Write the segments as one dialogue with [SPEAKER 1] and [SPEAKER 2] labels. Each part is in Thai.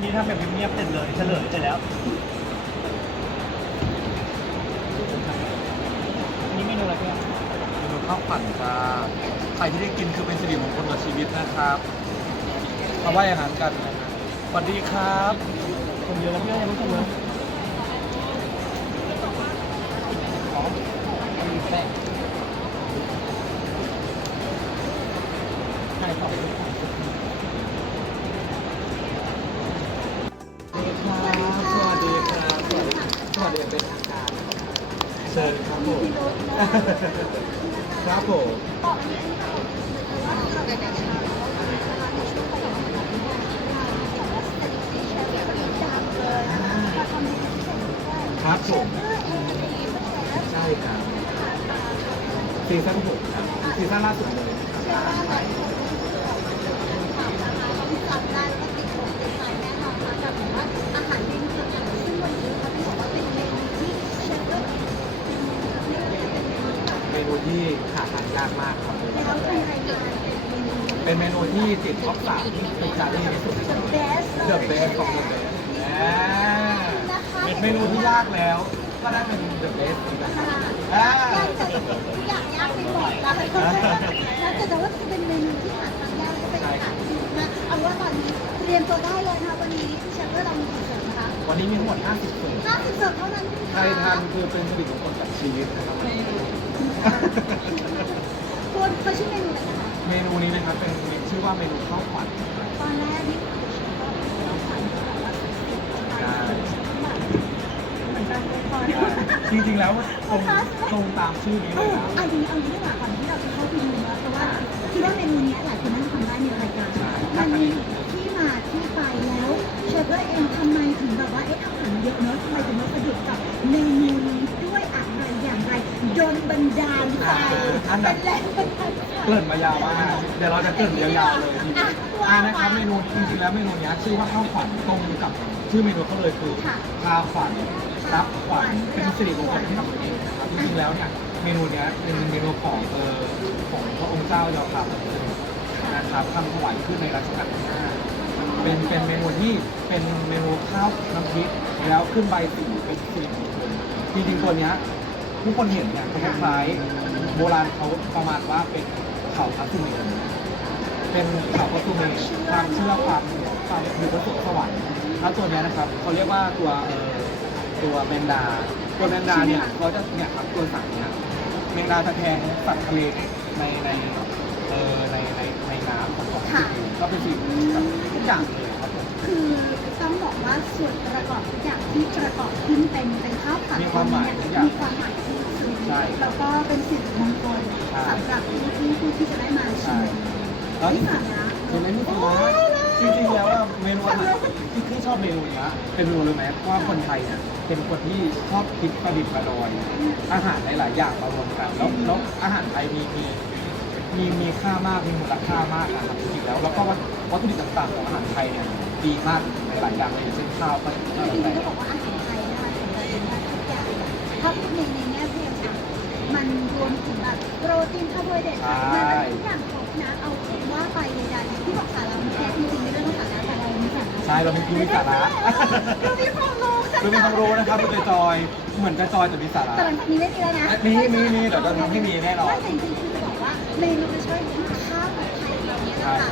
[SPEAKER 1] นี่ถ้าแบบเงียบๆเสร็จเลยเฉลยเสร็จแล้วอันนี่เมนูอะไรเนี่ย
[SPEAKER 2] เมนูข้าวผัดจ้าใครที่ได้กินคือเป็นสิริมงคลต่อชีวิตนะครับเขาว่าอย่างนั้นกันนะฮะสวัสดีครับ
[SPEAKER 1] คนเยอะแล้วเพื่อนยังไม่ถูกเลย ครับ
[SPEAKER 2] ผมครับผมใช่ครับซีซั่นหกครับซีซั่นล่าสุดเลยครับ เป็นเมนูที่ติดท็อปสามที่เป็นจานที่ดีที่สุดเดอะเบสของเดอะเบสเมนูที่ยากแล้ว ก็ได้เป็นเดอะเบสนะครับอ่า
[SPEAKER 3] อยากยากไปหมดแล้วแล้วแต่ว่าจะเป็นเมนูที่หาทานยากก็เป็นอาหารนะเอาว่าตอนนี้เตรียมตัวได้เลยนะคะวันนี้เชฟก็เรามีกี่เสิร์ฟนะคะ
[SPEAKER 2] วันนี้มีทั้งหมด 50เสูตร
[SPEAKER 3] 50เสิร์ฟเท่านั้น
[SPEAKER 2] ใครทานคือเป็นสิริมงคลกับชีวิตนะครับ
[SPEAKER 3] ตัวเขาชื่อเมนู
[SPEAKER 2] เมนูนี้นะครับเป็นเมนูชื่อว่าเมนูข้าวขวัญ
[SPEAKER 3] ตอนแรกนี่เราฝันแบบว่า
[SPEAKER 2] ใช่
[SPEAKER 3] เหมือนกันเลยพอ
[SPEAKER 2] จริงๆแล้วตรงตรงตามชื่อนี้
[SPEAKER 3] เอ
[SPEAKER 2] เลย
[SPEAKER 3] อ
[SPEAKER 2] นะ
[SPEAKER 3] เอาดีเอาดีดีกว่าก่อนที่เราจะเข้าไปดูนะเพราะว่าคิดว่าเมนูนี้หลายคนน่าจะทำได้ในรายการมันมีที่มาที่ไปแล้วเชฟเองทำไมถึงแบบว่าเอ๊ะอาหารเยอะเนอะทำไมถึงมาสะดุดกับเมนูนี้ด้วยอะไรอย่างไรโดนบันดาลใจเป็นแรงบันดาลใจ
[SPEAKER 2] เกริ่นมายาวมากเดี๋ยวเราจะเกริ่นยาวๆเลยทีนี้อ่านะครับเมนูจริงๆแล้วเมนูเนี้ยชื่อว่าข้าวขวัญตรงกับชื่อเมนูเขาเลยคือข้าวขวัญรับขวัญเป็นสิริมงคลที่ทำเองนะครับจริงๆแล้วเนี่ยเมนูเนี้ยเป็นเมนูของเอ่อของพระองค์เจ้ายอคำนะครับทำถวายขึ้นในรัชกาลที่ห้าเป็นเป็นเมนูที่เป็นเมนูข้าวน้ำพริกแล้วขึ้นใบสีเป็นสิริมงคลจริงๆตัวเนี้ยทุกคนเห็นเนี่ยคล้ายๆโบราณเขาประมาณว่าเป็น เขาพระสุเมเป็นเขาพระสุเมรุความเชื่อความความอยู่บนสุสวรรค์แล้วตัวนี้นะครับเขาเรียกว่าตัวเอ่อตัวแมงดา ตัวแมงดาเนี่ยเขาจะเนี่ยครับตัวสัตว์เนี่ยแมงดาจะแทงสัตว์ทะเลในในเอ่อในในในน้ำของของก็เป็นสิ่งกับทุกอย่างเลยครับผม
[SPEAKER 3] คือต้องบอกว่าส่วนประกอบทุกอย่างที่ประกอบขึ้นเป็นเป็นข้าวผัด
[SPEAKER 2] มีความหมายทุกอย่าง
[SPEAKER 3] มีความหมายที่
[SPEAKER 2] ใช่
[SPEAKER 3] แล้วก็เป็นสิ่งมงคล
[SPEAKER 2] ใช่
[SPEAKER 3] สำหรับผู้ที่ผู้ที่จะได้มาชิ
[SPEAKER 2] ใช่
[SPEAKER 3] ม
[SPEAKER 2] แล้ว
[SPEAKER 3] ไม่
[SPEAKER 2] ที่
[SPEAKER 3] สาระ
[SPEAKER 2] เป็นเมนูสุดท้ายจริงๆแล้วอะเมนูอาหารที่ที่ชอบเมนูเนี้ยเป็นเมนูเลยไหมเพราะว่าคนไทยเนี่ยเป็นคนที่ชอบคิดประดิษฐ์ประดอย อาหารหลายๆอย่างมารวมกันแล้วแล้วอาหารไทยมีมีมีมีค่ามากมีมูลค่ามากนะครับจริงๆแล้วแล้วก็วัตถุดิบต่างๆของอาหารไทยเนี่ยดีมากในหลายอย่างเลยอย่างเช่นข้าวก็
[SPEAKER 3] จริงๆต้องบอกว่าอาหารไทยนะคะสำหรับเป็นทุกอย่างถ้าพูดในในแง่เพียงอะ มันรวมถึงแบบโปรตีนคาร์โบไฮเดรตไขมันอะไรทุกอย่างครบนะเอาว่าไปใดๆที่บอกสาระมันแท้จริงๆไม่ได้ต้องสาระแต่เรามีสาระ
[SPEAKER 2] ใช่เราเป็นคิววิสาระ
[SPEAKER 3] เรามีความรู้
[SPEAKER 2] เราเป็นความรู้นะครับเป็นจอยๆเหมือนกระจอยแต่มีสาระ
[SPEAKER 3] แต่หลังจากนี้ไม่มีแล้วนะ
[SPEAKER 2] มีมีมีเดี๋ยวจะทำให้มีแน่นอน
[SPEAKER 3] ว่าแต่จริงๆคือจะบอกว่าเมนูจะช่วยที่ข้าวของไทยเราเนี่ยนะคะ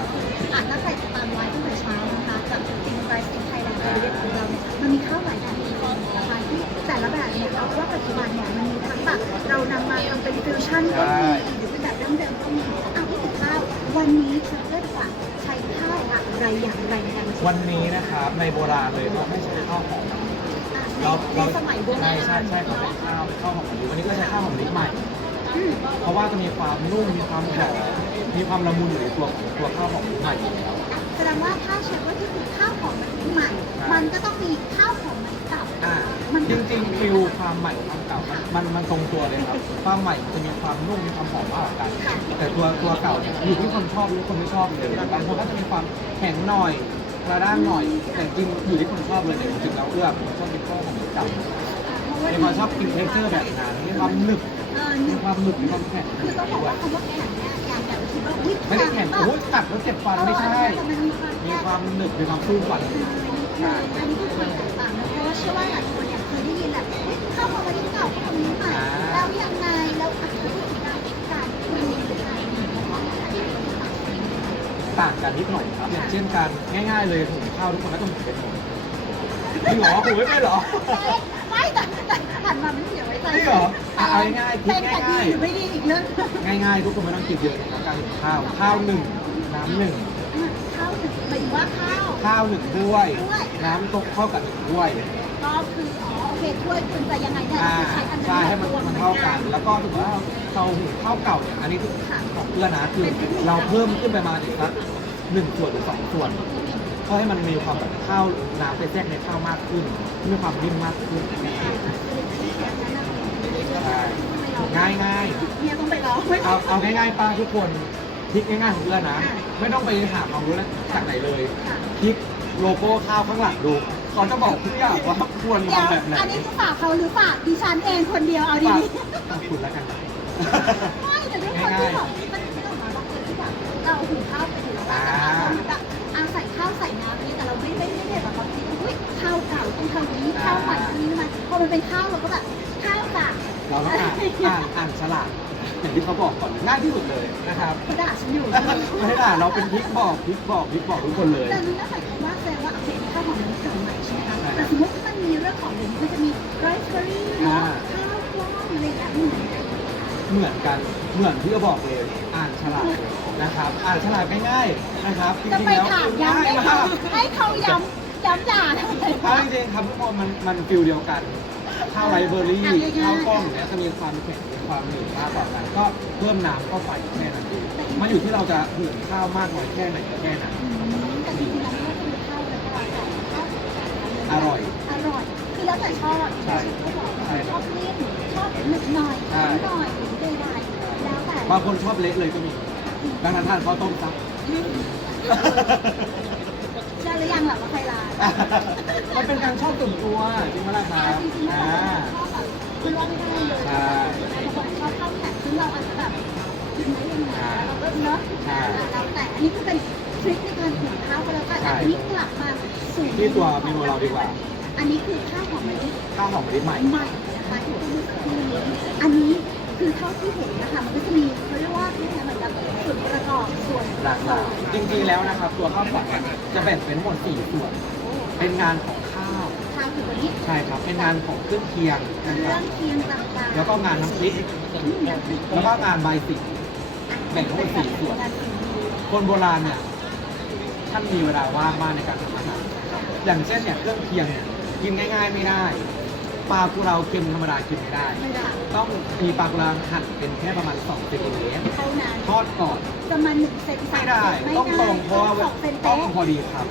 [SPEAKER 3] อ่านถ้าใครติดตามไว้ตั้งแต่เช้านะคะกับจิงไรซ์อินไทยแลนด์ ชั่นก็มีหรือเป็นแบบดั้งเดิมก็มีอะพูดถึงข้าววันนี้เชฟเลือกว่าใช้ข้าวอะไรอย่างไรกัน
[SPEAKER 2] วันนี้นะครับในโบราณเลยก็ไม่ใช้ข้าวหอมเรา
[SPEAKER 3] ในสมัยโบราณ
[SPEAKER 2] ใช่ใช่ใช่เขาใช้ข้าวเป็นข้าวหอมมะลิวันนี้ก็ใช้ข้าวหอมมะลิใหม่
[SPEAKER 3] อืม
[SPEAKER 2] เพราะว่าจะมีความนุ่มมีความหอมมีความละมุนอยู่ในตัวของตัวข้าวหอมมะลิใหม่อยู่แล้ว
[SPEAKER 3] แสดงว่าถ้าเชฟว่าที่คือข้าวหอมมะลิใหม่ มันก็ต้องมีข้าวหอมมะลิเก่า
[SPEAKER 2] อ่า
[SPEAKER 3] มัน
[SPEAKER 2] จริงๆฟิลความใหม่ความเก่ามันมันมันตรงตัวเลยครับ ความใหม่มันจะมีความนุ่มมีความหอมมากกว่ากัน แต่ตัวตัวเก่าเนี่ยอยู่ที่คนชอบหรือคนไม่ชอบเลยบางคนก็จะมีความแข็งหน่อยกระด้างหน่อย แต่จริงอยู่ที่คนชอบเลยแต่จริงๆแล้วเอื้อผมชอบกินข้าวหอมมะลิเก่า
[SPEAKER 3] เพราะว่า
[SPEAKER 2] มีความชอบกินเทคเจอร์แบบนั้นมีความหนึบ
[SPEAKER 3] เออ
[SPEAKER 2] มีความหนึบมีความแข็ง
[SPEAKER 3] คือต้องบอกว่าคำว่าแข็งเนี่ยอย่างแบบคิดว่าอุ๊ย
[SPEAKER 2] ไม่ได้แข็งโอ้ยกัดแล้วเจ็บฟันไม่ใช่
[SPEAKER 3] แต่มันมีความ
[SPEAKER 2] มีความหนึบมีความสู้ฟัน
[SPEAKER 3] มีค
[SPEAKER 2] กันนิดหน่อยครับ อย่างเช่นการง่ายๆเลยหุงข้าวทุกคนก็ต้องหุงเป็นหมดจริงเหรอหุงไม่เป็นเหรอ
[SPEAKER 3] ไม่แต่แต่หันมาไม่เสียไว้ใจ
[SPEAKER 2] จริงเหรออะเอาง่ายๆคิด
[SPEAKER 3] เป็นแต่ดี
[SPEAKER 2] ง่ายๆ
[SPEAKER 3] หรือไม่ดีอีกเรื่อง
[SPEAKER 2] ง่ายๆทุกคนไม่ต้องคิดเยอะนะครับการหุงข้าวข้าวหนึ่งน้ำหนึ่ง
[SPEAKER 3] ข้าวถึงหมายถึงว่าข้าว
[SPEAKER 2] ข้าวหนึ่งถ้วย
[SPEAKER 3] ถ้วย
[SPEAKER 2] น้ำตกเท่ากับหนึ่งถ้วย
[SPEAKER 3] ก็คืออ๋อโอเคถ้วยคุณจะยังไงเนี่ย
[SPEAKER 2] อ่า
[SPEAKER 3] คือใช้อันนั้น
[SPEAKER 2] ใช่ให้มัน
[SPEAKER 3] รว
[SPEAKER 2] มันเท่ากัน แล้วก็ถือว่าเราหุงข้าวเก่าเนี่ยอันนี้คือ
[SPEAKER 3] ค่ะ
[SPEAKER 2] ของเพื่อนนะคือ
[SPEAKER 3] เป็นเทคนิค
[SPEAKER 2] เราเพิ่มขึ้นไปมาอีกสัก หนึ่งส่วนหรือสองส่วนเพื่อให้มันมีความแบบข้าวน้ำไปแทรกในข้าวมากขึ้นมีความนิ่มมากขึ้นใช่ง่ายง่าย
[SPEAKER 3] เนี่ยต้องไปลองไม่
[SPEAKER 2] ๆเอาเอาง่ายๆป้าทุกคนพลิกง่ายๆของเพื่อนนะ ไม่ต้องไปหาความรู้นะจากไหนเลย
[SPEAKER 3] ค่ะ
[SPEAKER 2] คลิกโลโก้ข้าวข้างหลังดูเขาจะบอกทุกอย่างว่าควร
[SPEAKER 3] เดี๋ยว
[SPEAKER 2] ทำแบบไหน
[SPEAKER 3] อันนี้คือฝากเขาหรือฝากดิฉันเองคนเดียวเอาดี
[SPEAKER 2] ฝาก
[SPEAKER 3] ๆ
[SPEAKER 2] ขอบคุณแล้วกันนะ
[SPEAKER 3] ไม่แต่ด้วยความที่แบบมันไม่ต้องมาบางคนที่แบบเราหุงข้าวไปอยู่ แล้วแต่เราแบบอาใส่ข้าวใส่น้ำนี่แต่เราไม่ไม่ไม่ได้แบบบางทีอุ้ยข้าวเก่าต้องทำนี้ข้าวใหม่ต้องนี้ทำไมพอมันเป็นข้าวเราก็แบบข้าวจาก
[SPEAKER 2] เราต้องอ่านอ่านอ่านฉลากอย่างที่เขาบอกก่อนง่ายที่สุดเลยนะครับ
[SPEAKER 3] เขาด่าฉันอยู่ใช่ไหม
[SPEAKER 2] ไม่ได้อ่านเราเป็นพลิกบอกพลิกบอกพลิกบอกทุกคนเลย
[SPEAKER 3] แต่นี่นั่นหมายความว่าแสดงว่าโอเคข้าวหอมมันเกิดใหม่ใช่ไหมคะ
[SPEAKER 2] ใช่ครับ
[SPEAKER 3] แต่สมมติว่ามันมีเรื่องของเดี๋ยวนี้มันจะมีไรซ์เบอรี่เนาะข้าวกล้องอะไรแบบนี้
[SPEAKER 2] เหมือนกันเหมือนที่เราบอกเลย อ่านฉลากเลย นะครับอ่านฉลากง่ายๆนะครับจ
[SPEAKER 3] จะ
[SPEAKER 2] ริง
[SPEAKER 3] ไป
[SPEAKER 2] ๆแล้ว
[SPEAKER 3] ถามย้ำ
[SPEAKER 2] ง่าย
[SPEAKER 3] ให้
[SPEAKER 2] มา
[SPEAKER 3] เขา
[SPEAKER 2] ก
[SPEAKER 3] ให้เขาย้ำย้ำด่าทำไม
[SPEAKER 2] เอาจริงๆครับทุกคนมันมันฟิลเดียวกันข้าวไรเบอรี่
[SPEAKER 3] อะง่ายๆ
[SPEAKER 2] ข้าวกล้องเนี่ยจะมีความเผ็ดมีความหนืดมากกว่ากันก็เพิ่มน้ำเข้าไปแค่นั้นเองมันอยู่ที่เราจะหุงข้าวมากน้อยแค่ไหนก็แค่นั้น
[SPEAKER 3] แต่จริงๆแล้วไม่ว่าจะมีข้าวอะไรก็แล้วแต่ข้าว
[SPEAKER 2] อร่อย
[SPEAKER 3] อร่อย คือแล้วแต่ชอบ
[SPEAKER 2] ใช่
[SPEAKER 3] ก็บอก
[SPEAKER 2] ใช่
[SPEAKER 3] ชอบเลี่ยนชอบหนึบหน่อย
[SPEAKER 2] ใช่
[SPEAKER 3] นิดหน่อยหรือใดๆแล้วแต่
[SPEAKER 2] บางคนชอบเละเลยก็มี ดังนั้นทานข้าวต้มซะ
[SPEAKER 3] เชื่อหรือยังหล่ะว่าใครลา
[SPEAKER 2] มันเป็นการชอบส่วนตัวจริงไหมล่ะค
[SPEAKER 3] อ่า
[SPEAKER 2] รับ
[SPEAKER 3] จริงๆแล้ว
[SPEAKER 2] อ่า
[SPEAKER 3] เราชอบแบบคือว่าไม่ได้เลย
[SPEAKER 2] ใช่
[SPEAKER 3] บางคนชอบข้าวแข็งซึ่งเราอาจจะแบบกินไม่ยังไงเราก็เนาะ
[SPEAKER 2] ใช่
[SPEAKER 3] เราแต่อันนี้คือเป็นทริคในการหุงข้าวก็แล้วกัน
[SPEAKER 2] ใช่
[SPEAKER 3] อันนี้กลับมาสู่
[SPEAKER 2] ที่ตัวเมนูเราดีกว่า
[SPEAKER 3] อันนี้คือข้าวหอมมะลิ
[SPEAKER 2] ข้าวหอมมะลิใหม่
[SPEAKER 3] ใหม่นะคะที่เป็นเมื่อสักครู่นี้อันนี้ คือเท่าที่เห็นนะคะมันก็จะมีเขาเรียกว่าเนี่ยเหมือนกับส่วนประกอบส่วน
[SPEAKER 2] หลากหลายจริงๆแล้วนะครับ ตัวข้าวฝันจะแบ่งเป็นทั้งหมด4ส่วน เป็นงานของข้าว
[SPEAKER 3] ข้าวคือวันนี้
[SPEAKER 2] ใช่ครับ เป็นงานของเครื่องเคียง
[SPEAKER 3] เค
[SPEAKER 2] นะค
[SPEAKER 3] รื่
[SPEAKER 2] รั
[SPEAKER 3] อบงเคียงต่างๆ
[SPEAKER 2] แล้วก็งานน้ำพริกแล้วก็งานใบสีแบ่งทั้งหมดสี่ส่วน คนโบราณเนี่ยท่านมีเวลาว่างมากในการทำอาหาร อย่างเช่นเนี่ยเครื่องเคียงเนี่ยกินง่าย ๆ ไม่ได้ ปลากุเราเค็มธรรมดากินไม่ได้
[SPEAKER 3] ไม่ได้
[SPEAKER 2] ต้องมีปลากุเราหั่นเป็นแค่ประมาณ2เซนติเมตร
[SPEAKER 3] เท่านั้น
[SPEAKER 2] ทอดก่อน
[SPEAKER 3] ประมาณหนึ่งเซน
[SPEAKER 2] ไม่ได้ต้องตรงเพราะว่า
[SPEAKER 3] สองเซน
[SPEAKER 2] ต้อ
[SPEAKER 3] เป๊ะ
[SPEAKER 2] งพอดีครับ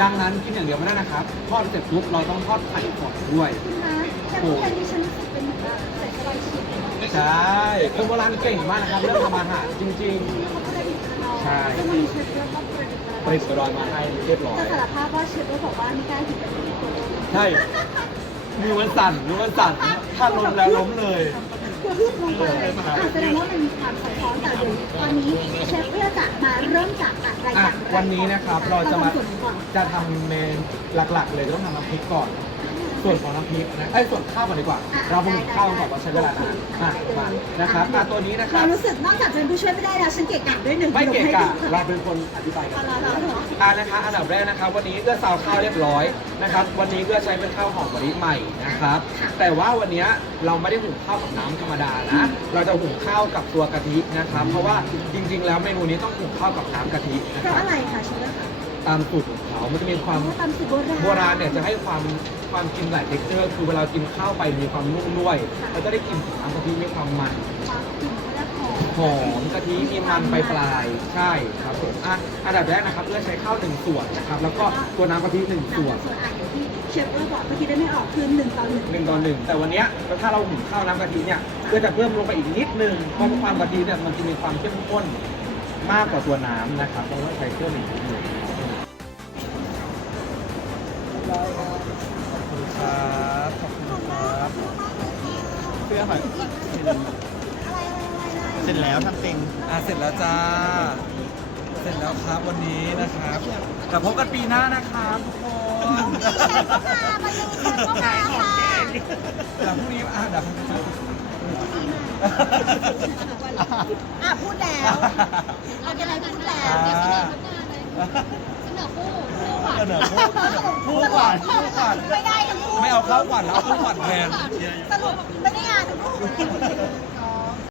[SPEAKER 2] ดังนั้นกินอย่างเดียวไม่ได้นะครับทอดเสร็จปุ๊บเราต้องทอดไข่ก่อนด้วย
[SPEAKER 3] คุณนะแต่เพื่อนที่ฉันรู้สึกเป็นเหมือนแบบใส่สบายฉีด
[SPEAKER 2] ใช่คนโบราณเก่งมากนะครับเรื่องทำอาหารจริง
[SPEAKER 3] เขาก็เลยมีขนม
[SPEAKER 2] ใช่
[SPEAKER 3] ซึ่งมันมีเชฟเยอะมากเลย
[SPEAKER 2] ๆไปสรอยมาให้เรียบร้อย
[SPEAKER 3] แต่สารภาพว่าเชฟก็บอกว่าไม่กล้ากินแบบนี้ตัว
[SPEAKER 2] ใช่ มือมันสั่นมือมันสั่น ถ้าล้มแล้วล้มเลย
[SPEAKER 3] คือฮึบลงไปอะแสดงว่ามันมีความซับซ้อนแต่เดี๋ยวตอนนี้เชฟเพื่อจะมาเริ่มจากอะไร
[SPEAKER 2] อะ
[SPEAKER 3] อย่างไร
[SPEAKER 2] วันนี้นะครับ เราจะมา
[SPEAKER 3] ส่วนก่อน
[SPEAKER 2] จะทำเมนหลักๆ เลยต้องทำน้ำพริกก่อน ส่วนของน้ำพริกนะไอ้ยส่วนข้าวก่อนดีกว่า เราปรุงข้าวก่อนว่าใช้เวลานานอะมานะครับอะตัวนี้นะค
[SPEAKER 3] เรา
[SPEAKER 2] รับ
[SPEAKER 3] รู้สึกนอกจากจะเป็นผู้ช่วยไม่ได้แล้วฉันเกะกะด้วยหนึ่ง
[SPEAKER 2] ไม่เกะกะ
[SPEAKER 3] ย
[SPEAKER 2] เรา
[SPEAKER 3] ให้
[SPEAKER 2] เป็นคนอธิบายกัน
[SPEAKER 3] เอาละเอาละ
[SPEAKER 2] อ่านะคะอันดับแรกนะครับวันนี้เอื้อซาวข้าวเรียบร้อยนะครับวันนี้เอื้อใช้เป็นข้าวหอมมะลิใหม่นะครับแต่ว่าวันนี้เราไม่ได้หุงข้าวกับน้ำธรรมดานะเราจะหุงข้าวกับตัวกะทินะครับเพราะว่าจริงๆ แล้วเมนูนี้ต้องหุงข้าวกับน้ำกะทินะ
[SPEAKER 3] เพ
[SPEAKER 2] ค
[SPEAKER 3] ราะ
[SPEAKER 2] รับ
[SPEAKER 3] อะไรคะเชฟคะ
[SPEAKER 2] ตามสูตรของเขา มันจะมีความ
[SPEAKER 3] ตามสูตรโบราณ
[SPEAKER 2] โบราณเนี่ยจะให้ความความกินหลายเท็กเจอร์คือเวลากินข้าวไปมีความนุ่มด้วย แล้วก็ได้กลินของน้ำกะทิมีความมัน
[SPEAKER 3] ความกลิ่นและหอม
[SPEAKER 2] หอมกะทิมีมันปลายปลายๆใช่ครับผมอะอันดับแรกนะครับเอื้อใช้ข้าวหนึ่งส่วนนะครับ แล้วก็ตัวน้ำกะทิหนึ่งส่วน
[SPEAKER 3] ส่วนอะอย่างที่เชฟเออร์บอกเมื่อกี้ได้ไม่ออกคือหนึ่งต่อหนึ่ง
[SPEAKER 2] หนึ่งต่อหนึ่งแต่วันเนี้ยถ้าเราหุงข้าวน้ำกะทิเนี่ยก็จะเพิ่มลงไปอีกนิดนึงเพราะความกะทิเนี่ยมันจะมีความเข้มข้นมากกว่าตัวน้ำนะครับเพราะว่าใช้เครื่องอีกนิดนึง
[SPEAKER 1] เพื่อหอยเสร็จแล้วทำเต็ง
[SPEAKER 2] อะเสร็จแล้วจ้า เสร็จแล้วครับวันนี้นะครับ แต่พบกันปีหน้านะครับทุกคน
[SPEAKER 3] ดีแชร์เข้ามามาดีแชร์เข้ามาค่ะ
[SPEAKER 2] แต่พรุ่งนี้อะเดี๋ยวผมจะ
[SPEAKER 3] อะพูดแล้วเอาอะไรพูดแล้ว
[SPEAKER 2] อ่า
[SPEAKER 4] เสนอคู่คู่หวาน
[SPEAKER 2] เสนอคู่คู่ขวัญคู่ขวัญ
[SPEAKER 3] ไม่ได้ทั้งคู่
[SPEAKER 2] ไม่เอาข้าวขวัญแล้วเอาคู่ขวัญแทน
[SPEAKER 3] สรุปไม่ได้งานทุกคน